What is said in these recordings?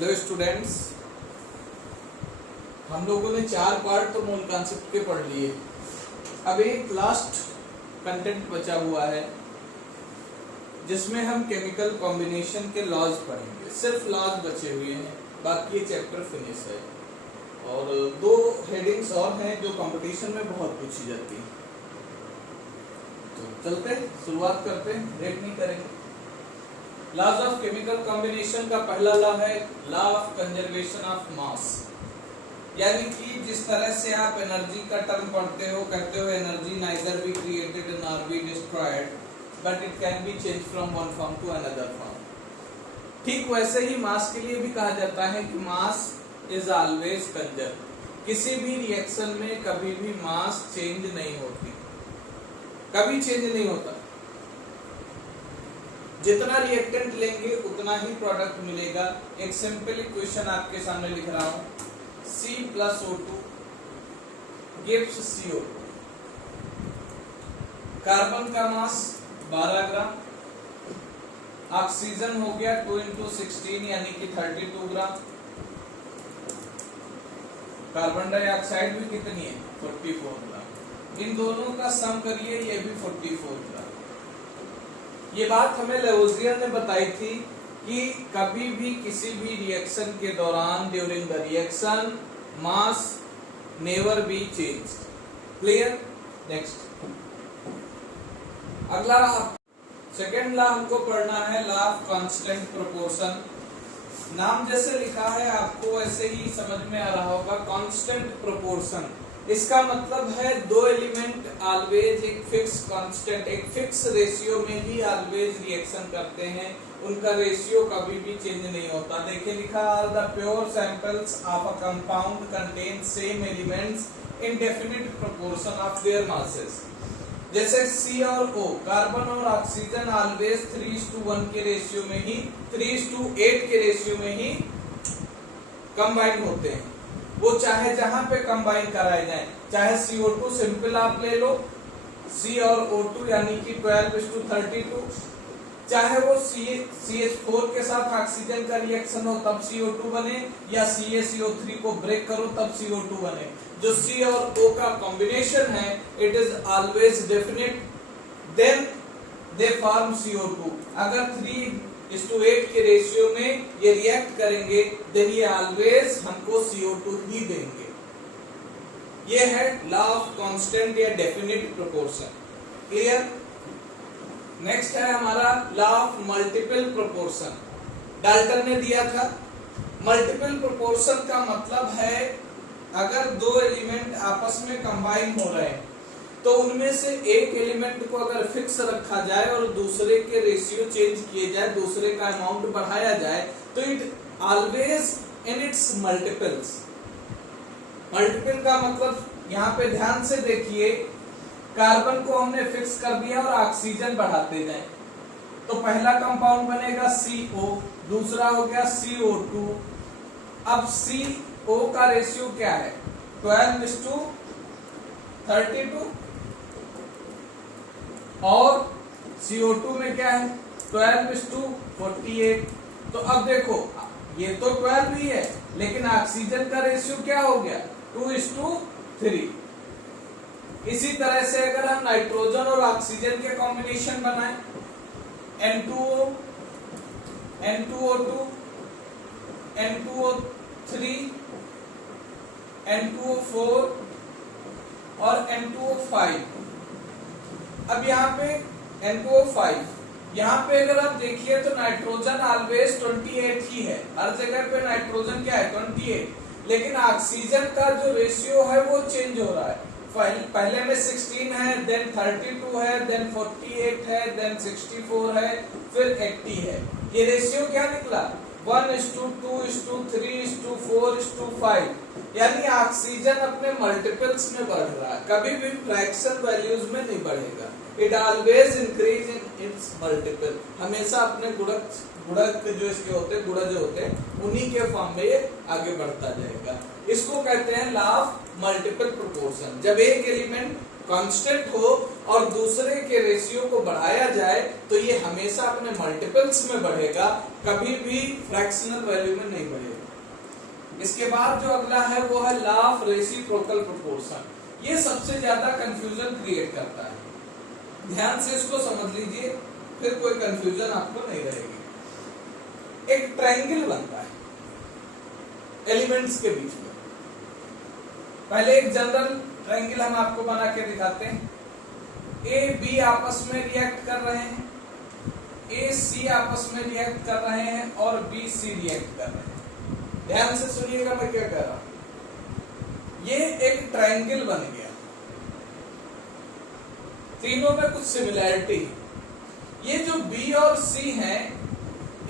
Hello students, हम लोगों ने 4 पार्ट तो मूल कॉन्सेप्ट के पढ़ लिए। अब एक लास्ट कंटेंट बचा हुआ है जिसमें हम केमिकल कॉम्बिनेशन के लॉज पढ़ेंगे। सिर्फ लॉज बचे हुए हैं, बाकी ये चैप्टर फिनिश है। और 2 हेडिंग्स और हैं जो कंपटीशन में बहुत पूछी जाती हैं। तो चलते शुरुआत करते हैं, ब्रेक नहीं करेंगे। लॉज ऑफ केमिकल कॉम्बिनेशन का पहला लॉ है law of conservation of mass. यानी कि जिस तरह से आप एनर्जी का टर्म पढ़ते हो, कहते हो energy neither be created nor be destroyed but it can be change from one form to another form, ठीक वैसे ही मास के लिए भी कहा जाता है कि मास इज ऑलवेज कंजर्व। किसी भी रिएक्शन में कभी भी मास चेंज नहीं होती, कभी चेंज नहीं होता। जितना रिएक्टेंट लेंगे उतना ही प्रोडक्ट मिलेगा। एक सिंपल इक्वेशन आपके सामने लिख रहा हूं, C plus O2 gives CO2। Carbon का मास 12 ग्राम, ऑक्सीजन हो गया 2 into 16 यानी कि 32 ग्राम, कार्बन डाइऑक्साइड भी कितनी है 44 ग्राम। इन दोनों का सम करिए, ये भी 44 ग्राम। ये बात हमें लेवोजियर ने बताई थी कि कभी भी किसी भी रिएक्शन के दौरान during the reaction mass never be change. Clear? Next, अगला सेकेंड लॉ हमको पढ़ना है लॉ ऑफ कांस्टेंट प्रोपोर्शन। नाम जैसे लिखा है आपको वैसे ही समझ में आ रहा होगा, कांस्टेंट प्रोपोर्शन। इसका मतलब है 2 एलिमेंट ऑलवेज एक फिक्स कांस्टेंट, एक फिक्स रेशियो में ही ऑलवेज रिएक्शन करते हैं। उनका रेशियो कभी भी चेंज नहीं होता। देखिए लिखा, are the pure samples of a compound contain same elements in definite proportion of their masses. जैसे C और O, कार्बन और ऑक्सीजन ऑलवेज 3:1 के रेशियो में ही, 3:8 के रेशियो में ही कंबाइन होते हैं। वो चाहे जहां पे कंबाइन कराए जाए, चाहे CO2 सिंपल आप ले लो, C और O2 यानी कि 12:32, चाहे वो CH4 के साथ ऑक्सीजन का रिएक्शन हो तब CO2 बने, या CaCO3 को ब्रेक करो तब CO2 बने। जो C और O का कॉम्बिनेशन है it is always definite, then they form CO2। अगर 3:8 के रेशियो में ये रिएक्ट करेंगे देन ये ऑलवेज हमको CO2 ही देंगे। ये है लॉ ऑफ कांस्टेंट या डेफिनिट प्रोपोर्शन। क्लियर? नेक्स्ट है हमारा law of multiple proportion. Dalton ने दिया था। मल्टीपल प्रोपोर्शन का मतलब है अगर 2 एलिमेंट आपस में कंबाइन हो रहे हैं तो उनमें से एक एलिमेंट को अगर फिक्स रखा जाए और दूसरे के रेशियो चेंज किए जाए, दूसरे का अमाउंट बढ़ाया जाए, तो it always in its multiples. Multiple का मतलब यहाँ पे ध्यान से देखिए, कार्बन को हमने फिक्स कर दिया और ऑक्सीजन बढ़ाते जाए तो पहला कंपाउंड बनेगा CO, दूसरा हो गया CO2। अब CO का रेशियो क्या है 12:32 और CO2 में क्या है 12:48। तो अब देखो ये तो 12 ही है, लेकिन ऑक्सीजन का रेशियो क्या हो गया 2:3। इसी तरह से अगर हम नाइट्रोजन और ऑक्सीजन के कॉम्बिनेशन बनाएं, N2O, N2O2, N2O3, N2O4 और N2O5। अब यहाँ पे N2O5, यहाँ पे अगर आप देखिए तो नाइट्रोजन ऑलवेज 28 ही है, हर जगह पे नाइट्रोजन क्या है 28, लेकिन ऑक्सीजन का जो रेशियो है वो चेंज हो रहा है। पहले में 16 है, देन 32 है, देन 48 है, देन 64 है, फिर 80 है। ये रेशियो क्या निकला 1:2:3:4:5, यानी ऑक्सीजन अपने मल्टीपल्स में बढ़ रहा है, कभी भी फ्रैक्शन वैल्यूज में नहीं बढ़ेगा। It always increase in its multiple, हमेशा अपने गुणक जो इसके होते हैं, गुणज होते हैं, उन्हीं के फॉर्म में ये आगे बढ़ता जाएगा। इसको कहते हैं लॉ ऑफ मल्टीपल प्रोपोर्शन। जब एक एलिमेंट कांस्टेंट हो और दूसरे के रेशियो को बढ़ाया जाए तो ये हमेशा अपने मल्टीपल्स में बढ़ेगा, कभी भी फ्रैक्शनल वैल्यू में नहीं बढ़ेगा। इसके बाद जो अगला है वो है लॉ ऑफ रेसिप्रोकल प्रोपोर्शन। ये सबसे ज्यादा कंफ्यूजन क्रिएट करता है, ध्यान से इसको समझ लीजिए, फिर कोई कंफ्यूजन आपको नहीं रहेगी। एक ट्रायंगल बनता है एलिमेंट्स के बीच में। पहले एक जनरल ट्रायंगल हम आपको बना के दिखाते हैं। ए बी आपस में रिएक्ट कर रहे हैं, ए सी आपस में रिएक्ट कर रहे हैं और बी सी रिएक्ट कर रहे हैं। ध्यान से सुनिएगा मैं क्या कह रहा हूं। ये एक ट्रायंगल बन गया, तीनों में कुछ सिमिलैरिटी। ये जो बी और सी हैं,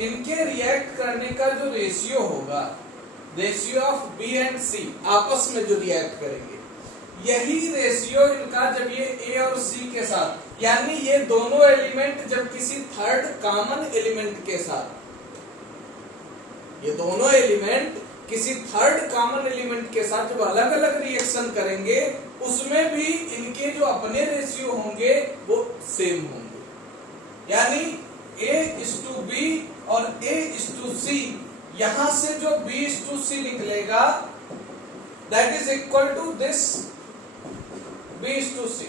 इनके रिएक्ट करने का जो रेशियो होगा, रेशियो ऑफ बी एंड सी आपस में जो रिएक्ट करेंगे, यही रेशियो इनका जब ये ए और सी के साथ, यानी ये दोनों एलिमेंट जब किसी थर्ड कॉमन एलिमेंट के साथ, ये दोनों एलिमेंट किसी थर्ड कॉमन एलिमेंट के साथ जब अलग अलग रिएक्शन करेंगे, उसमें भी इनके जो अपने रेशियो होंगे वो सेम होंगे। यानी A:B और A:C, यहां से जो B:C निकलेगा that is equal to this B:C,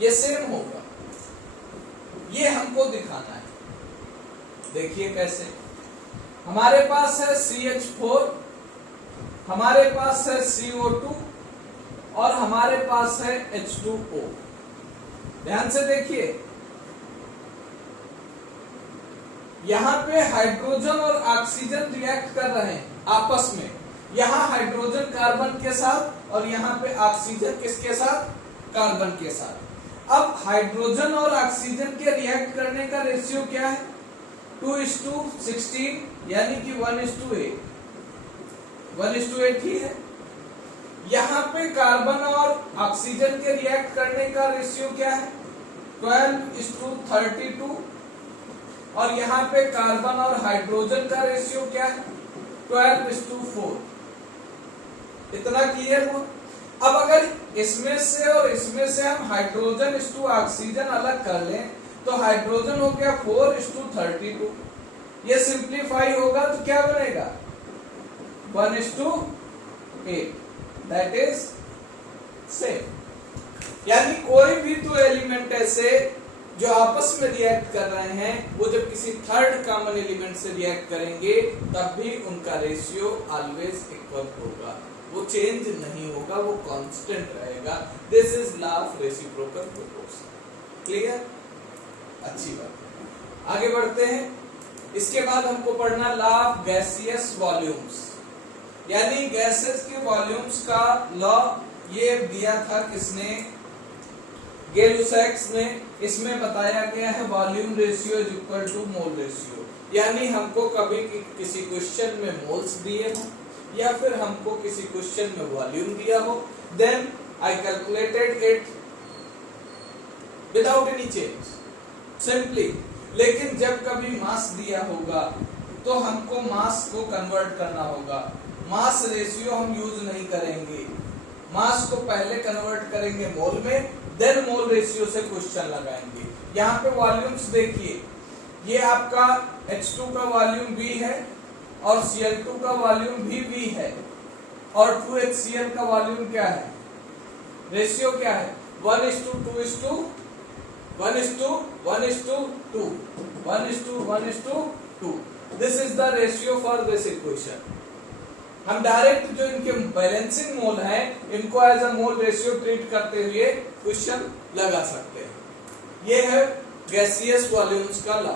ये सेम होगा। ये हमको दिखाना है। देखिए कैसे, हमारे पास है CH4, हमारे पास है CO2 और हमारे पास है H2O। ध्यान से देखिए, यहां पे हाइड्रोजन और ऑक्सीजन रिएक्ट कर रहे हैं आपस में। यहां हाइड्रोजन कार्बन के साथ और यहां पे ऑक्सीजन किसके साथ, कार्बन के साथ। अब हाइड्रोजन और ऑक्सीजन के रिएक्ट करने का रेशियो क्या है, 2:16, यानी कि 1:8, 1:8 ही है। यहां पे कार्बन और ऑक्सीजन के रिएक्ट करने का रेशियो क्या है, 12:32, और यहाँ पे कार्बन और हाइड्रोजन का रेशियो क्या है, 12:4। इतना क्लियर हुआ। अब अगर इसमें से और इसमें से हम हाइड्रोजन टू ऑक्सीजन अलग कर लें तो हाइड्रोजन हो गया 4:32। ये सिंप्लीफाई होगा तो क्या बनेगा, 1:8, दैट इज सेम। यानी कोई भी दो एलिमेंट ऐसे जो आपस में रिएक्ट कर रहे हैं, वो जब किसी थर्ड कॉमन एलिमेंट से रिएक्ट करेंगे तब भी उनका रेशियो ऑलवेज इक्वल होगा, वो चेंज नहीं होगा, वो कांस्टेंट रहेगा। This is law of reciprocal proportion. Clear, अच्छी बात। आगे बढ़ते हैं। इसके बाद हमको पढ़ना लॉ ऑफ गैसियस वॉल्यूम्स, यानी गैसेस के वॉल्यूम्स का लॉ। ये दिया था किसने, गै-लुसैक्स ने। इसमें बताया गया है volume ratio is equal to mole ratio. यानी हमको कभी किसी क्वेश्चन में मोल्स दिए हो या फिर हमको किसी क्वेश्चन में वॉल्यूम दिया हो, then I calculated it without any change, simply. लेकिन जब कभी मास दिया होगा तो हमको मास को कन्वर्ट करना होगा। मास रेशियो हम यूज नहीं करेंगे, मास को पहले कन्वर्ट करेंगे मोल में, देन मोल रेशियो से क्वेश्चन लगाएंगे। यहाँ पे वॉल्यूम्स देखिए, ये आपका H2 का वॉल्यूम V है और Cl2 का वॉल्यूम भी V है, और 2HCl का वॉल्यूम क्या है, रेशियो क्या है, 1:2:1:2, 1:1:2। This is the ratio for this equation. हम डायरेक्ट जो इनके बैलेंसिंग मोल हैं, इनको as a mole ratio treat करते हुए क्वेश्चन लगा सकते हैं। ये है गैसियस वॉल्यूम्स का लॉ।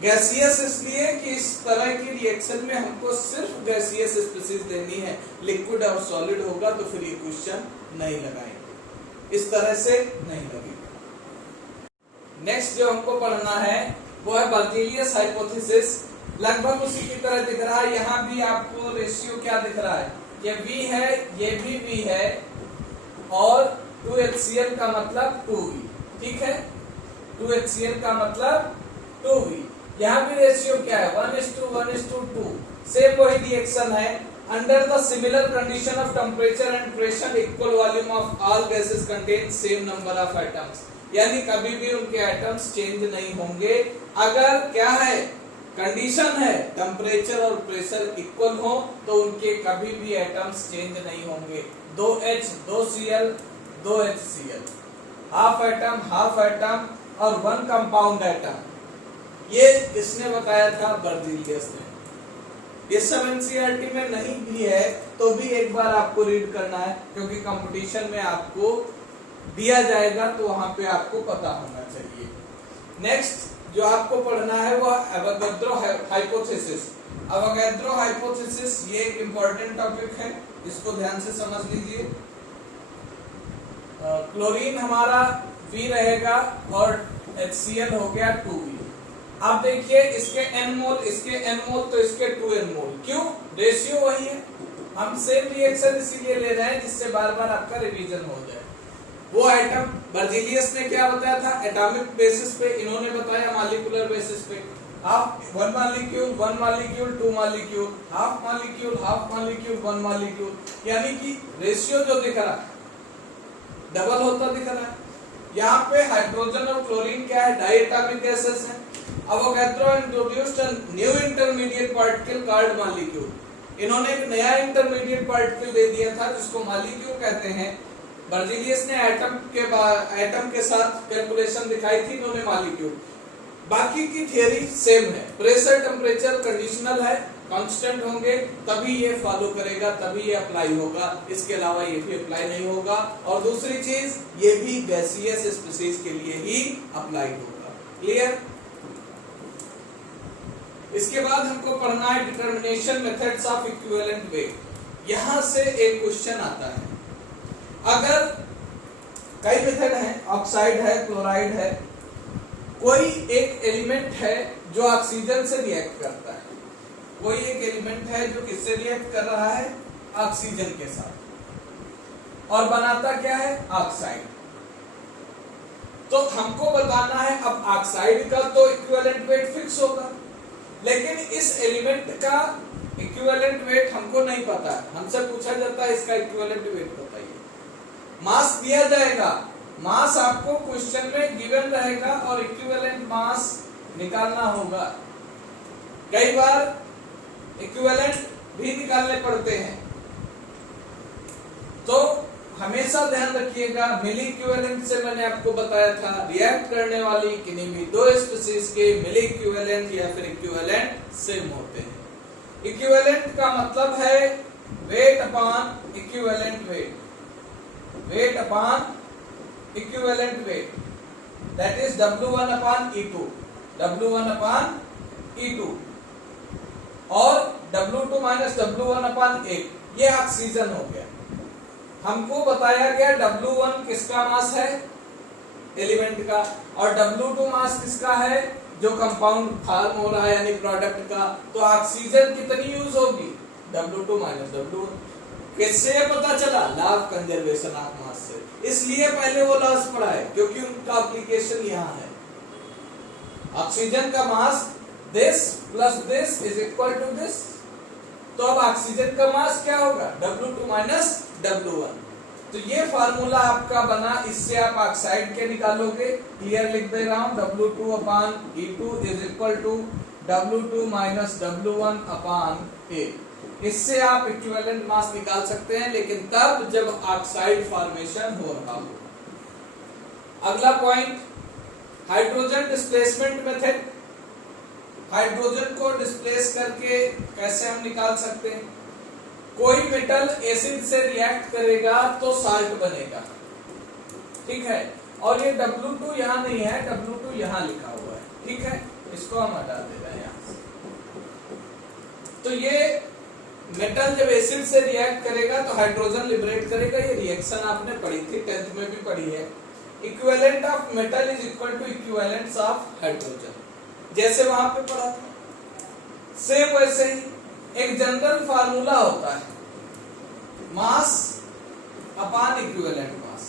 गैसियस इसलिए कि इस तरह की रिएक्शन में हमको सिर्फ गैसियस स्पीशीज देनी है, लिक्विड और सॉलिड होगा तो फिर ये क्वेश्चन नहीं लगाएंगे, इस तरह से नहीं लगेगा। नेक्स्ट जो हमको पढ़ना है वो है बर्ज़ेलियस हाइपोथेसिस। लगभग उसी की तरह दिख रहा है। यहाँ भी आपको रेशियो क्या दिख रहा है, ये V है, ये भी V है, और 2HCl का मतलब 2V, ठीक है, 2HCl का मतलब 2V। यहाँ भी रेशियो क्या है, 1:1:2, सेम वही रिएक्शन है। under the similar condition of temperature and pressure equal volume of all gases contain same number of atoms। यानी कभी भी उनके एटम्स चेंज नहीं होंगे अगर क्या है कंडीशन है टेम्परेचर और प्रेशर इक्वल हो तो उनके कभी भी एटम्स चेंज नहीं होंगे। 2H 2Cl 2HCl half atom और वन कंपाउंड एटम, ये किसने बताया था? बर्जीलियस ने। ये सब एनसीईआरटी में नहीं भी है तो भी एक बार आपको रीड करना है क्योंकि कंपटीशन में आपको दिया जाएगा तो वहां पे आपको पता होना चाहिए। नेक्स्ट जो आपको पढ़ना है वो एवोगैड्रो हाइपोथेसिस। एवोगैड्रो हाइपोथेसिस ये एक इंपॉर्टेंट टॉपिक है, इसको ध्यान से समझ लीजिए। क्लोरीन हमारा V रहेगा और HCl हो गया 2V। अब देखिए इसके n मोल तो इसके 2n मोल, क्यों? रेशियो वही है, हम सेम रिएक्शन इसीलिए ले रहे हैं जिससे बार बार आपका रिवीजन हो जाए। वो आइटम बर्जीलियस ने क्या बताया था? एटॉमिक बेसिस पे, इन्होंने बताया मॉलिक्यूलर बेसिस पे। Half 1 molecule 1 molecule 2 molecule, half molecule 1 molecule, यानी कि रेशियो जो दिख रहा है डबल होता दिख रहा है। यहाँ पे हाइड्रोजन और क्लोरीन क्या है? डाई एटॉमिक गैसेस हैं। Avogadro introduced a new intermediate particle called molecule. इन्होंने एक नया इंटरमीडिएट पार्टिकल दे दिया था जिसको मॉलिक्यूल कहते हैं। बर्जीलियस ने एटम के साथ कैलकुलेशन दिखाई थी, इन्होंने मॉलिक्यूल। बाकी की थियरी सेम है, प्रेशर टेम्परेचर कंडीशनल है, कांस्टेंट होंगे तभी ये फॉलो करेगा, तभी ये अप्लाई होगा, इसके अलावा ये भी अप्लाई नहीं होगा। और दूसरी चीज ये भी गैसियस स्पीशीज के लिए ही अप्लाई होगा। क्लियर? इसके बाद हमको पढ़ना है determination methods of equivalent weight. यहां से एक क्वेश्चन आता है, अगर कई मेथड है, ऑक्साइड है, क्लोराइड है, कोई एक एलिमेंट है जो ऑक्सीजन से रिएक्ट करता है, कोई एक एलिमेंट है जो किससे रिएक्ट कर रहा है? ऑक्सीजन के साथ, और बनाता क्या है? ऑक्साइड। तो हमको बताना है, अब ऑक्साइड का तो इक्विवेलेंट वेट फिक्स होगा, लेकिन इस एलिमेंट का इक्विवेलेंट वेट हमको नहीं पता है। हमसे पूछा जाता है इसका इक्विवेलेंट वेट बताइए, मास दिया जाएगा, मास आपको क्वेश्चन में गिवन रहेगा और इक्विवेलेंट मास निकालना होगा। कई बार इक्विवेलेंट भी निकालने पड़ते हैं, तो हमेशा ध्यान रखिएगा। मिली इक्विवेलेंट से मैंने आपको बताया था, रिएक्ट करने वाली किन्हीं भी दो स्पीशीज के मिली इक्विवेलेंट या फिर इक्विवेलेंट सेम होते हैं। इक्विवेलेंट का मतलब है weight upon equivalent weight, weight upon equivalent weight, that is W1 upon E2, W1 upon E2 और W2 माइनस W1 अपॉन 1, ये ऑक्सीजन हो गया। हमको बताया गया W1 किसका मास है? एलिमेंट का, और W2 मास किसका है? जो कंपाउंड फॉर्म हो रहा है यानी प्रोडक्ट का। तो ऑक्सीजन कितनी यूज होगी? W2 minus W1। किससे पता चला? Law of conservation of mass से। इसलिए पहले वो लॉस पढ़ा है क्योंकि उनका एप्लीकेशन यहाँ है। ऑक्सीजन का mass this plus this is equal to this, तो अब ऑक्सीजन का मास क्या होगा? W2 minus W1। तो ये फार्मूला आपका बना, इससे आप ऑक्साइड के निकालोगे। क्लियर लिख दे रहा हूं, W2 upon E2 is equal to W2 minus W1 upon A। इससे आप इक्विवेलेंट मास निकाल सकते हैं, लेकिन तब जब ऑक्साइड फॉर्मेशन हो रहा हो। अगला point, hydrogen displacement method. Hydrogen को डिस्प्लेस करके कैसे हम निकाल सकते हैं? कोई मेटल एसिड से रिएक्ट करेगा तो साल्ट बनेगा, ठीक है, और ये W2 यहाँ नहीं है, W2 यहाँ लिखा हुआ है, ठीक है, इसको हम हटा दे रहे हैं यहाँ से। तो ये मेटल जब एसिड से रिएक्ट करेगा तो हाइड्रोजन लिबरेट करेगा। ये रिएक्शन आपने पढ़ी थी, 10th में भी पढ़ी है। Equivalent of metal is equal to equivalence of hydrogen, जैसे वहां पे पढ़ा था, सेम वैसे ही एक जनरल फार्मूला होता है, मास अपॉन इक्विवेलेंट मास।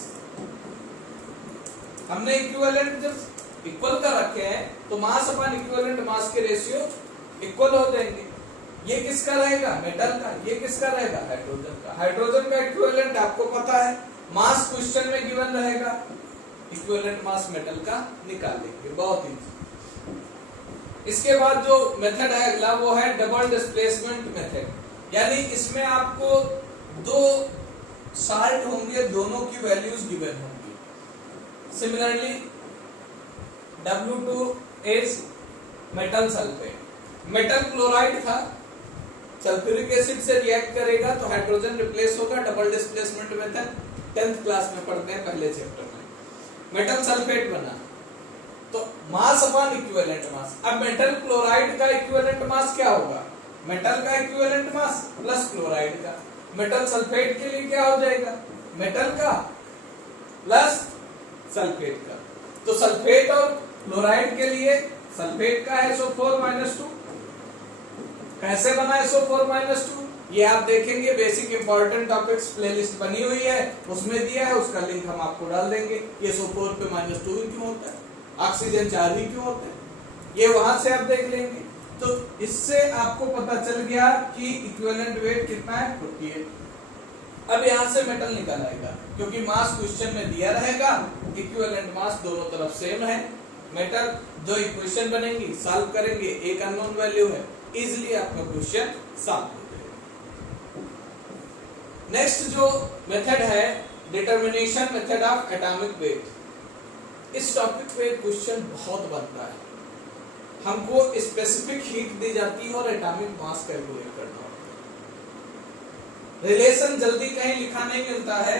हमने इक्विवेलेंट जब इक्वल कर रखे हैं तो मास अपॉन इक्विवेलेंट मास के रेशियो इक्वल हो जाएंगे। ये किसका रहेगा? मेटल का। ये किसका रहेगा? हाइड्रोजन का। हाइड्रोजन का इक्विवेलेंट आपको पता है, मास क्वेश्चन में गिवन रहेगा, इक्विवेलेंट मास मेटल का निकाल लेंगे, बहुत ही। इसके बाद जो मेथड है अगला वो है डबल डिस्प्लेसमेंट मेथड, यानी इसमें आपको दो साल्ट होंगे, दोनों की वैल्यूज गिवन होंगी। Similarly W2 is metal sulphate, metal chloride था, सल्फ्यूरिक एसिड से रिएक्ट करेगा तो हाइड्रोजन रिप्लेस होगा, double displacement method 10th class में पढ़ते हैं पहले चैप्टर में। मेटल सल्फेट बना तो मास अपॉन इक्विवेलेंट मास। अब मेटल क्लोराइड का इक्विवेलेंट मास क्या होगा? मेटल का इक्विवेलेंट मास प्लस क्लोराइड का। मेटल सल्फेट के लिए क्या हो जाएगा? मेटल का प्लस सल्फेट का। तो सल्फेट और क्लोराइड के लिए सल्फेट का SO4-2 कैसे बना SO4-2? ये आप देखेंगे, बेसिक इंपॉर्टेंट टॉपिक्स प्लेलिस्ट बनी हुई है, उसमें दिया है, उसका लिंक हम आपको डाल देंगे। ये SO4 पे -2 क्यों होता है, ऑक्सीजन 4 ही क्यों होता है, ये वहां से आप देख लेंगे। तो इससे आपको पता चल गया कि इक्विवेलेंट वेट कितना है, 48। अब यहां से मेटल निकल आएगा, क्योंकि मास क्वेश्चन में दिया रहेगा, इक्विवेलेंट मास दोनों तरफ सेम है। मेटल जो इक्वेशन बनेंगी सॉल्व करेंगे, एक अननोन वैल्यू है, इजीली आपका क्वेश्चन सॉल्व हो जाएगा। नेक्स्ट जो मेथड है determination method of atomic weight. इस टॉपिक पे क्वेश्चन बहुत बनता है। हमको स्पेसिफिक हीट दी जाती है और एटॉमिक मास कैलकुलेट करना होता है। रिलेशन जल्दी कहीं लिखा नहीं मिलता है,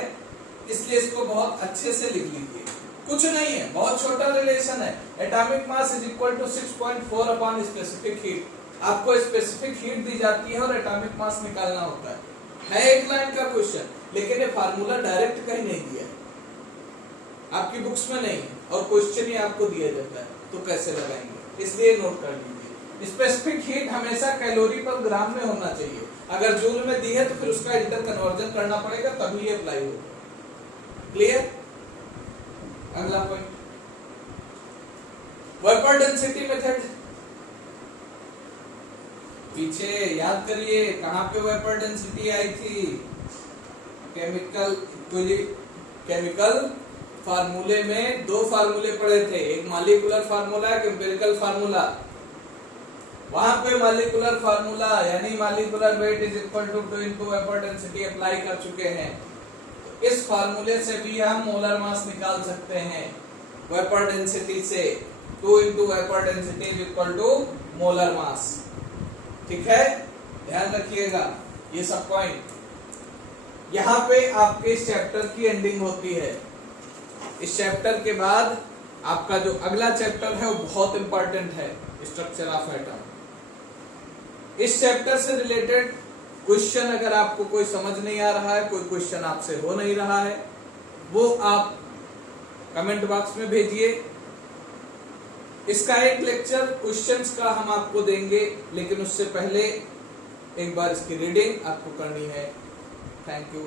इसलिए इसको बहुत अच्छे से लिख लीजिए। कुछ नहीं है, बहुत छोटा रिलेशन है। Atomic mass is equal to 6.4 upon specific heat. आपको स्पेसिफिक हीट दी जाती है और एटॉमिक मास निकालना होता है एक लाइन का क्वेश्चन, लेकिन ये फार्मूला डायरेक्ट कहीं नहीं दिया है, आपकी बुक्स में नहीं है, और क्वेश्चन ही आपको दिया जाता है, तो कैसे लगाएंगे? इसलिए नोट कर लीजिए, स्पेसिफिक हीट हमेशा कैलोरी पर ग्राम में होना चाहिए। अगर जूल में दी है तो फिर उसका इंटर कन्वर्जन करना पड़ेगा, तभी ये अप्लाई होगा। क्लियर? अगला पॉइंट, वेपर डेंसिटी मेथड। पीछे याद करिए कहां पे वेपर डेंसिटी आई थी? केमिकल फार्मूले में दो फार्मूले पढ़े थे, एक मॉलिक्यूलर फार्मूला, एक एम्पिरिकल फार्मूला। वहां पे मॉलिक्यूलर फार्मूला यानी molecular weight is equal to 2 into vapour density apply कर चुके हैं। तो इस फार्मूले से भी हम मोलर मास निकाल सकते हैं। वेपर डेंसिटी से 2 into vapour density is equal to molar mass. ठीक है, ध्यान रखिएगा ये सब पॉइंट। यहाँ पे आपके इस चैप्टर की एंडिंग होती है। इस चैप्टर के बाद आपका जो अगला चैप्टर है वो बहुत इंपॉर्टेंट है, स्ट्रक्चर ऑफ एटम। इस चैप्टर से रिलेटेड क्वेश्चन अगर आपको कोई समझ नहीं आ रहा है, कोई क्वेश्चन आपसे हो नहीं रहा है, वो आप कमेंट बॉक्स में भेजिए। इसका एक लेक्चर क्वेश्चंस का हम आपको देंगे, लेकिन उससे पहले एक बार इसकी रीडिंग आपको करनी है। Thank you.